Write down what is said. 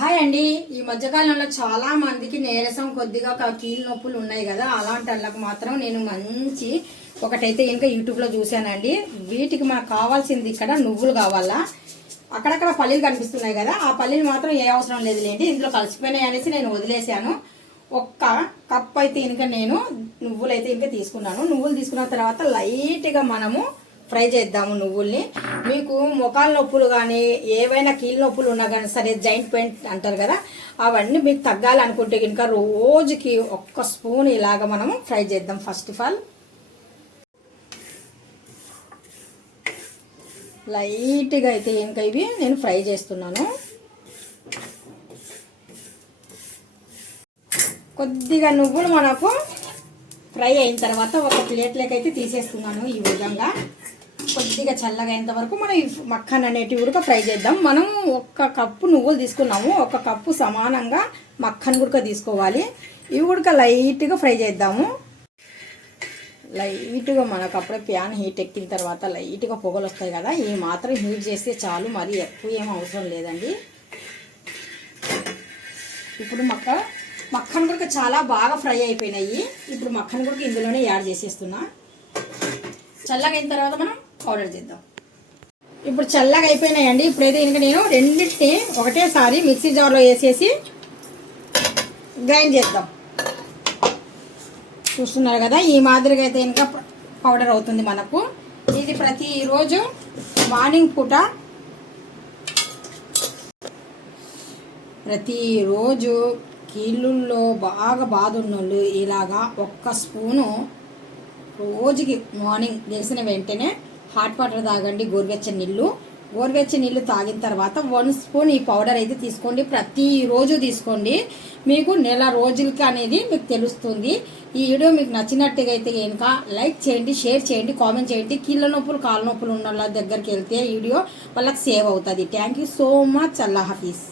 Hi అండి. ఈ మధ్యకాలంలో చాలా మందికి నీరసం కొద్దిగా కీళ్ళ నొప్పులు ఉన్నాయి కదా, అలాంటి వాళ్ళకి మాత్రం నేను మంచి ఒకటైతే ఇంకా యూట్యూబ్లో చూశానండి. వీటికి మనకు కావాల్సింది ఇక్కడ నువ్వులు కావాలా. అక్కడక్కడ పల్లీలు కనిపిస్తున్నాయి కదా, ఆ పల్లీలు మాత్రం ఏ అవసరం లేదులేండి, ఇందులో కలిసిపోయినాయి అనేసి నేను వదిలేశాను. ఒక్క కప్ అయితే ఇంకా నేను నువ్వులు అయితే ఇంకా తీసుకున్నాను. నువ్వులు తీసుకున్న తర్వాత లైట్గా మనము ఫ్రై చేద్దాము నువ్వుల్ని. మీకు మొకాల నొప్పులు కానీ ఏవైనా కీళ్ళ నొప్పులు ఉన్నా కానీ సరే, జాయింట్ పెయిన్ అంటారు కదా, అవన్నీ మీకు తగ్గాలనుకుంటే కనుక రోజుకి ఒక్క స్పూన్ ఇలాగ మనము ఫ్రై చేద్దాం. ఫస్ట్ ఆఫ్ ఆల్ లైట్గా అయితే ఇంకా ఇవి నేను ఫ్రై చేస్తున్నాను. కొద్దిగా నువ్వులు మనకు ఫ్రై అయిన తర్వాత ఒక ప్లేట్లోకి అయితే తీసేస్తున్నాను. ఈ విధంగా కొద్దిగా చల్లగా అయ్యేంత వరకు మనం ఈ మక్కన్ అనేటివి కూడా ఫ్రై చేద్దాం. మనం ఒక్క కప్పు నువ్వులు తీసుకున్నాము, ఒక కప్పు సమానంగా మక్కన్ కూడా తీసుకోవాలి. ఇవి కూడా లైట్గా ఫ్రై చేద్దాము. లైట్గా మనకు అప్పుడే ప్యాన్ హీట్ ఎక్కిన తర్వాత లైట్గా పొగలు వస్తాయి కదా, ఈ మాత్రం హీట్ చేస్తే చాలు, మరి ఎక్కువ ఏం అవసరం లేదండి. ఇప్పుడు మక్కన్ కూడా చాలా బాగా ఫ్రై అయిపోయినాయి. ఇప్పుడు మక్కన్ కూడా ఇందులోనే యాడ్ చేసేస్తున్నా. చల్లగా అయిన తర్వాత మనం పౌడర్ చేద్దాం. ఇప్పుడు చల్లగా అయిపోయినాయండి. ఇప్పుడైతే ఇంకా నేను రెండింటిని ఒకటేసారి మిక్సీ జార్లో వేసేసి గ్రైండ్ చేద్దాం. చూస్తున్నారు కదా, ఈ మాదిరిగా అయితే ఇంకా పౌడర్ అవుతుంది మనకు. ఇది ప్రతిరోజు మార్నింగ్ పూట ప్రతిరోజు కీళ్ళుల్లో బాగా బాధ ఉన్నోళ్ళు ఇలాగా ఒక్క స్పూను రోజుకి మార్నింగ్ లేచిన వెంటనే హాట్ వాటర్ తాగండి. గోరువెచ్చని నీళ్ళు తాగిన తర్వాత 1 స్పూన్ ఈ పౌడర్ అయితే తీసుకోండి. ప్రతిరోజు తీసుకోండి. మీకు నెల రోజులకి అనేది మీకు తెలుస్తుంది. ఈ వీడియో మీకు నచ్చినట్టుగా అయితే కనుక లైక్ చేయండి, షేర్ చేయండి, కామెంట్ చేయండి. కీళ్ళ నొప్పులు కాళ్ళ నొప్పులు ఉన్న వాళ్ళ దగ్గరికి వెళ్తే వీడియో వాళ్ళకి సేవ్ అవుతుంది. Thank you so much. అల్లా హఫీజ్.